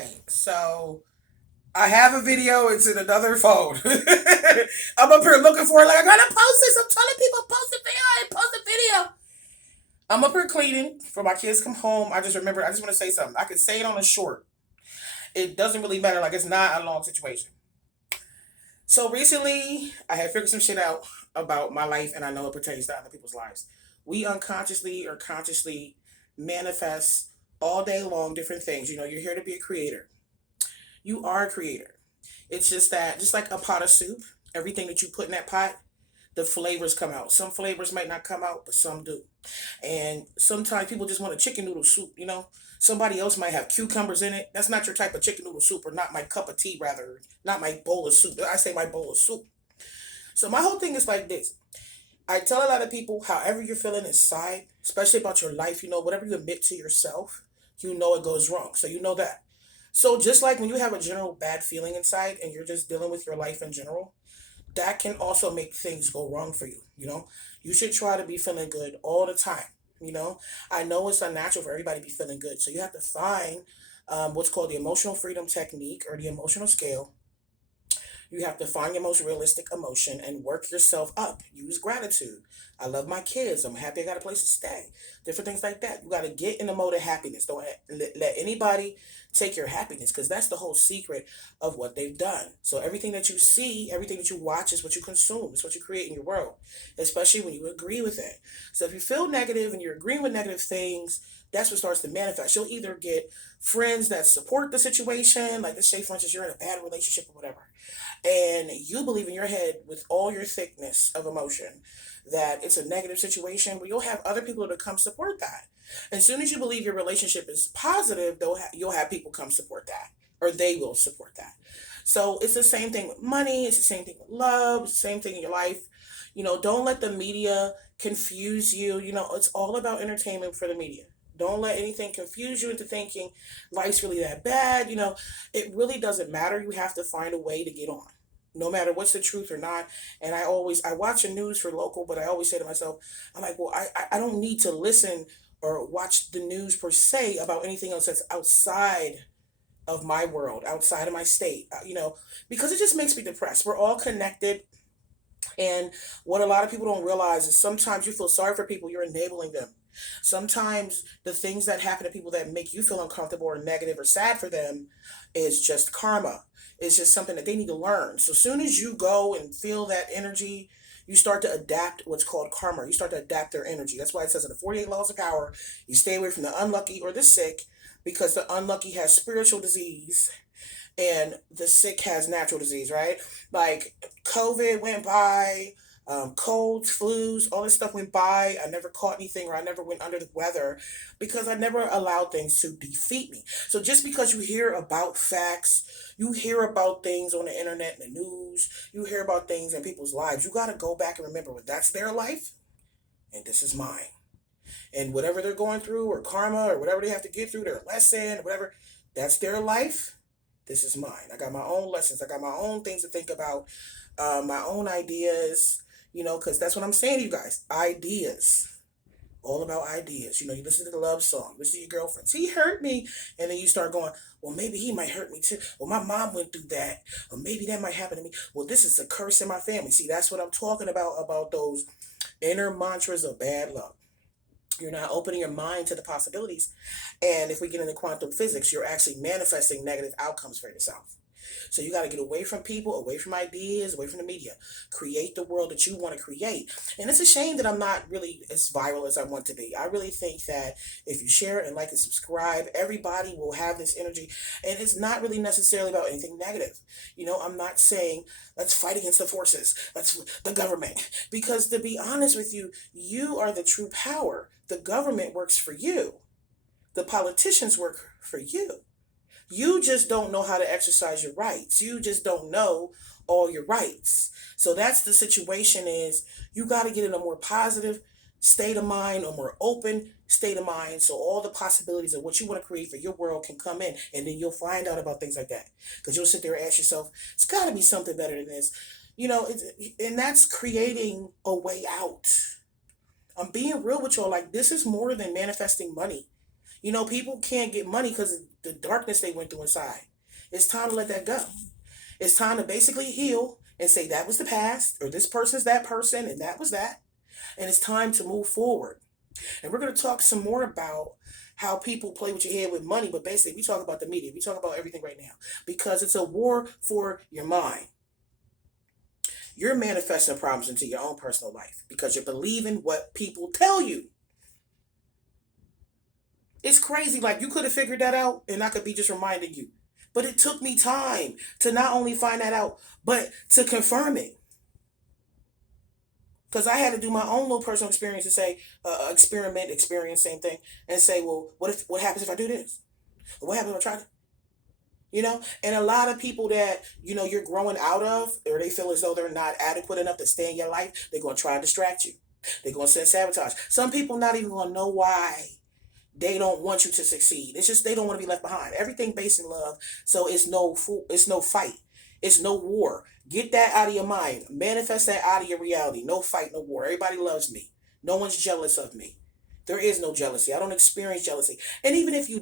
right. So I have a video. It's in another phone. I'm up here looking for it. Like I gotta post this. I'm telling people post the video. I ain't post the video. I'm up here cleaning for my kids come home. I just remember. I just want to say something. I could say it on a short. It doesn't really matter. Like it's not a long situation. So recently, I had figured some shit out about my life, and I know it pertains to other people's lives. We unconsciously or consciously manifest all day long different things. You're here to be a creator. You are a creator. It's just that, just like a pot of soup, everything that you put in that pot, the flavors come out. Some flavors might not come out, but some do. And sometimes people just want a chicken noodle soup. Somebody else might have cucumbers in it. That's not your type of chicken noodle soup, or not my cup of tea, rather, not my bowl of soup. I say my bowl of soup. So my whole thing is like this. I tell a lot of people, however you're feeling inside, especially about your life, whatever you admit to yourself, it goes wrong. So you know that. So just like when you have a general bad feeling inside and you're just dealing with your life in general, that can also make things go wrong for you. You should try to be feeling good all the time. you know I know it's unnatural for everybody to be feeling good, so you have to find what's called the emotional freedom technique, or the emotional scale. You have to find your most realistic emotion and work yourself up. Use gratitude. I love my kids. I'm happy I got a place to stay. Different things like that. You got to get in the mode of happiness. Don't let anybody take your happiness, because that's the whole secret of what they've done. So everything that you see, everything that you watch is what you consume. It's what you create in your world, especially when you agree with it. So if you feel negative and you're agreeing with negative things, that's what starts to manifest. You'll either get friends that support the situation, like let's say, for instance, you're in a bad relationship or whatever, and you believe in your head with all your thickness of emotion that it's a negative situation, but you'll have other people to come support that. As soon as you believe your relationship is positive, you'll have people come support that, or they will support that. So it's the same thing with money, it's the same thing with love, it's the same thing in your life. Don't let the media confuse you. It's all about entertainment for the media. Don't let anything confuse you into thinking life's really that bad. It really doesn't matter. You have to find a way to get on, no matter what's the truth or not. And I watch the news for local, but I always say to myself, I'm like, well, I don't need to listen or watch the news per se about anything else that's outside of my world, outside of my state, because it just makes me depressed. We're all connected. And what a lot of people don't realize is sometimes you feel sorry for people, you're enabling them. Sometimes the things that happen to people that make you feel uncomfortable or negative or sad for them is just karma. It's just something that they need to learn. So as soon as you go and feel that energy, you start to adapt what's called karma. You start to adapt their energy. That's why it says in the 48 laws of power, you stay away from the unlucky or the sick, because the unlucky has spiritual disease and the sick has natural disease, right? Like COVID went by, colds, flus, all this stuff went by. I never caught anything, or I never went under the weather, because I never allowed things to defeat me. So just because you hear about facts, you hear about things on the internet and the news, you hear about things in people's lives, you got to go back and remember, well, that's their life and this is mine. And whatever they're going through, or karma, or whatever they have to get through, their lesson, or whatever, that's their life. This is mine. I got my own lessons. I got my own things to think about, my own ideas, because that's what I'm saying to you guys. Ideas. All about ideas. You listen to the love song, listen to your girlfriends. He hurt me. And then you start going, well, maybe he might hurt me too. Well, my mom went through that. Or maybe that might happen to me. Well, this is a curse in my family. See, that's what I'm talking about those inner mantras of bad luck. You're not opening your mind to the possibilities. And if we get into quantum physics, you're actually manifesting negative outcomes for yourself. So you got to get away from people, away from ideas, away from the media. Create the world that you want to create. And it's a shame that I'm not really as viral as I want to be. I really think that if you share and like and subscribe, everybody will have this energy. And it's not really necessarily about anything negative. I'm not saying let's fight against the forces, let's the government. Because to be honest with you, you are the true power. The government works for you. The politicians work for you. You just don't know how to exercise your rights. You just don't know all your rights. So that's the situation, is you got to get in a more positive state of mind, a more open state of mind, so all the possibilities of what you want to create for your world can come in, and then you'll find out about things like that. Because you'll sit there and ask yourself, it's got to be something better than this. And that's creating a way out. I'm being real with y'all. Like, this is more than manifesting money. You know, people can't get money because of the darkness they went through inside. It's time to let that go. It's time to basically heal and say that was the past, or this person's that person, and that was that. And it's time to move forward. And we're going to talk some more about how people play with your head with money, but basically, we talk about the media. We talk about everything right now because it's a war for your mind. You're manifesting problems into your own personal life because you're believing what people tell you. It's crazy. Like, you could have figured that out, and I could be just reminding you. But it took me time to not only find that out, but to confirm it. Because I had to do my own little personal experience to say, experience, same thing, and say, well, what happens if I do this? What happens if I try to? And a lot of people that you're growing out of, or they feel as though they're not adequate enough to stay in your life, they're going to try to distract you. They're going to send sabotage. Some people not even going to know why they don't want you to succeed. It's just they don't want to be left behind. Everything based in love, so it's no fight, it's no war. Get that out of your mind. Manifest that out of your reality. No fight, no war. Everybody loves me. No one's jealous of me. There is no jealousy. I don't experience jealousy. And even if you